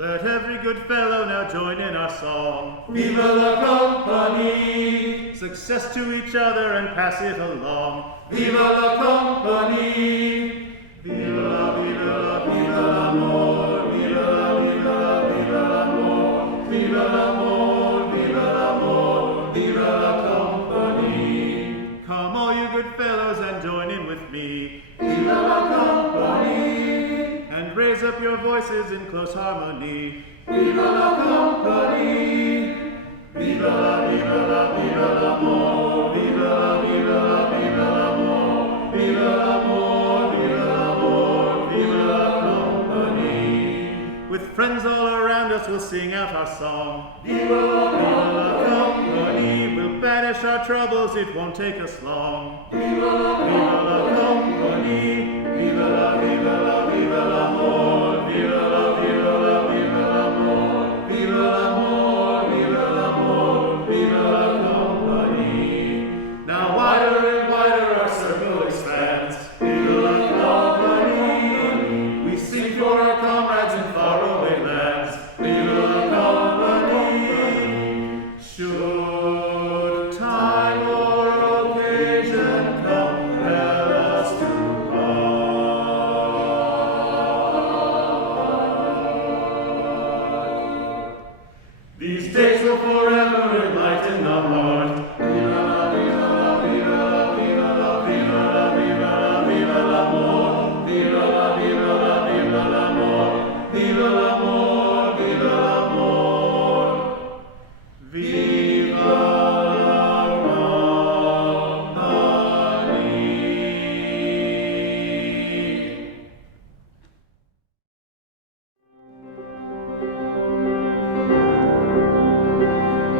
Let every good fellow now join in our song. Viva la company! Success to each other and pass it along. Viva la company! Viva la, viva la, viva l'amor. Viva la, viva la, viva l'amor. Viva l'amor, viva l'amor. Viva la company. Come all you good fellows and join in with me. Viva la company! And raise up your voices in close harmony. Viva la company! Viva la, viva la, viva l'amor. Viva la, viva la, viva l'amor. Viva l'amor, viva l'amor. Viva la company. With friends all around us, we'll sing out our song. Viva la Company, we'll banish our troubles, it won't take us long. Viva la Viva la company, viva la, viva la, viva l'amor. Viva la, viva la, viva l'amor. Viva l'amor, viva l'amor, viva la company. Now wider and wider our circle expands. Viva la company, we sing for our comrades in faraway lands. Viva la company, should time or occasion compel us to part. These days will forever enlighten the heart. Viva la, viva la, viva la, viva la, viva la, viva la, viva l'amor. Viva la, viva la, viva l'amor. Viva l'amor, viva l'amor. Viva la company.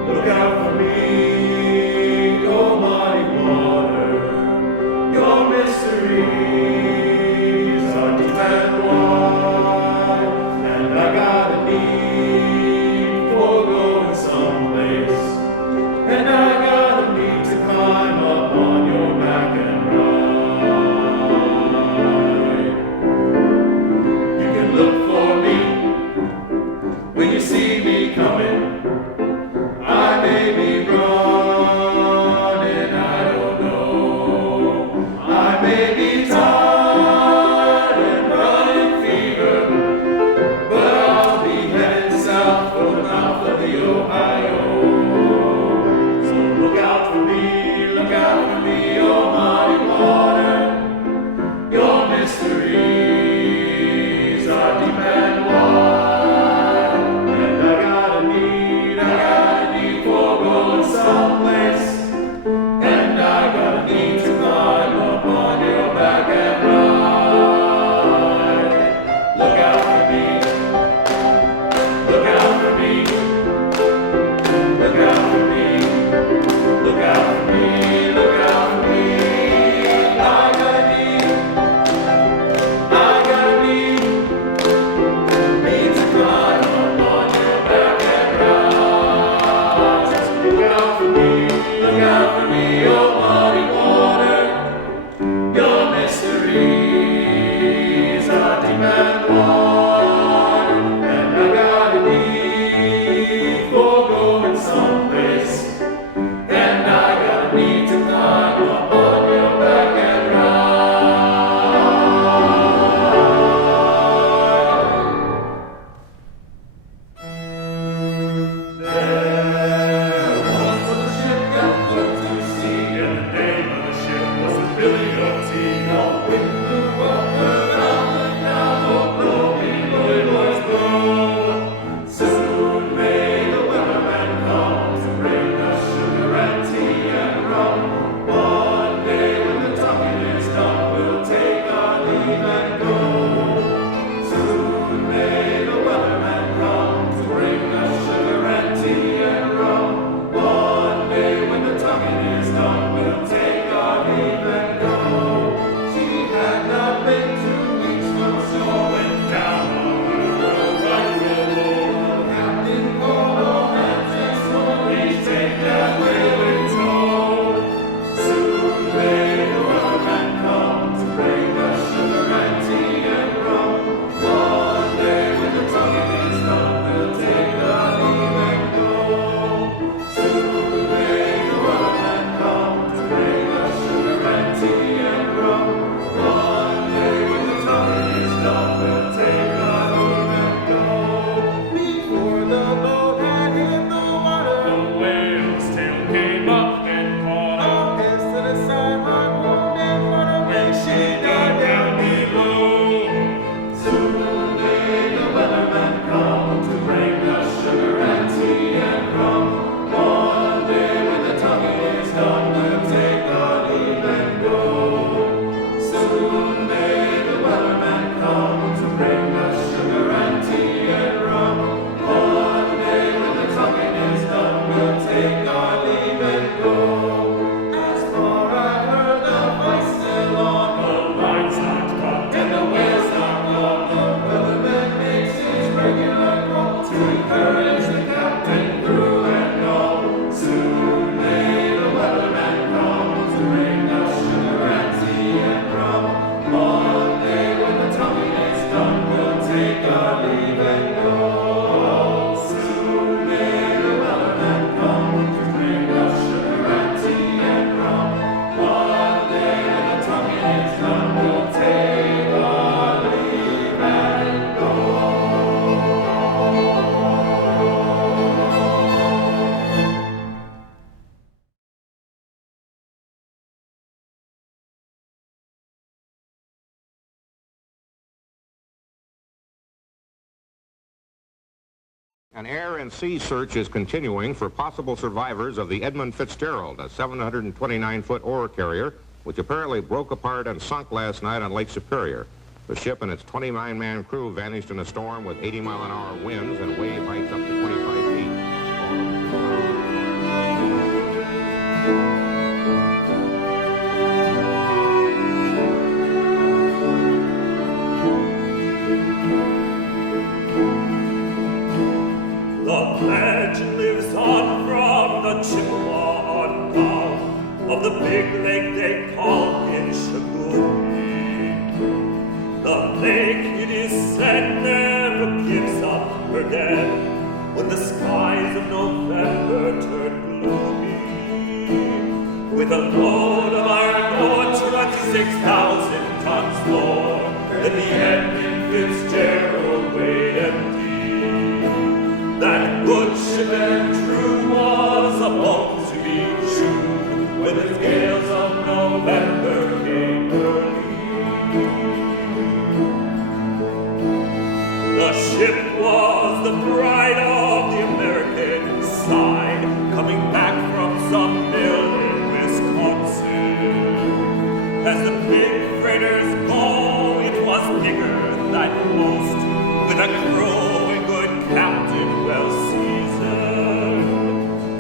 Look out for me, oh mighty water. Your mysteries are deep and wide, and I got a need for going someplace, and I got a need to climb up on your back and ride. You can look for me when you see me coming. I may be running, I don't know. I may be tired and running fever, but I'll be headed south for the mouth of the Ohio. So look out for me, oh mighty water. Your mysteries are deep and wide, and I got a need for going someplace, and I got a need to climb up on your back and ride. Look out for me, look out for me, look out for me, look out for me, look out for me. I got a need An air and sea search is continuing for possible survivors of the Edmund Fitzgerald, a 729-foot ore carrier, which apparently broke apart and sunk last night on Lake Superior. The ship and its 29-man crew vanished in a storm with 80-mile-an-hour winds and wave heights up to 25 feet. The legend lives on from the Chippewa on bow of the big lake they call Gishagoonie. The lake, it is said, never gives up her dead when the skies of November turn gloomy. With a load of iron ore 26,000 tons more than the Edmund Fitzgerald weighed empty. That good ship and true was about to be chewed when the gales of November came early. The ship was the pride of the American side, coming back from some mill in Wisconsin. As the big freighters go, it was bigger than most, with a crew and good captain well seasoned,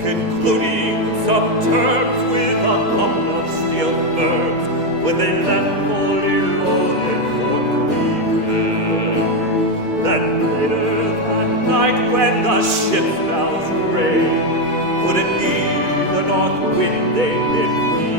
concluding some terms with a couple of steel bergs when they left fully loaded for Cleveland. Then later that night when the ship's bows raised, could it be the north wind they'd been feeling?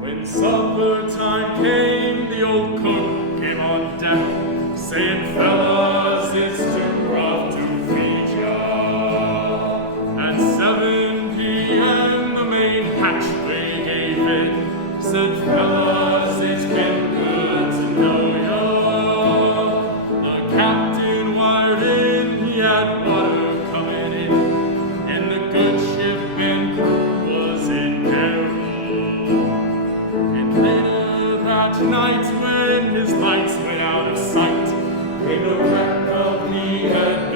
When supper time came, the old cook came on deck, saying, "Fellas, it's too rough to feed ya." At 7 p.m. the main hatchway gave in, said, "Fellas, it's been good to know ya." The captain wired in, he had water coming in, and the good ship and crew was in peril. And later that night, when his lights went out of sight, came the wreck of the Edmund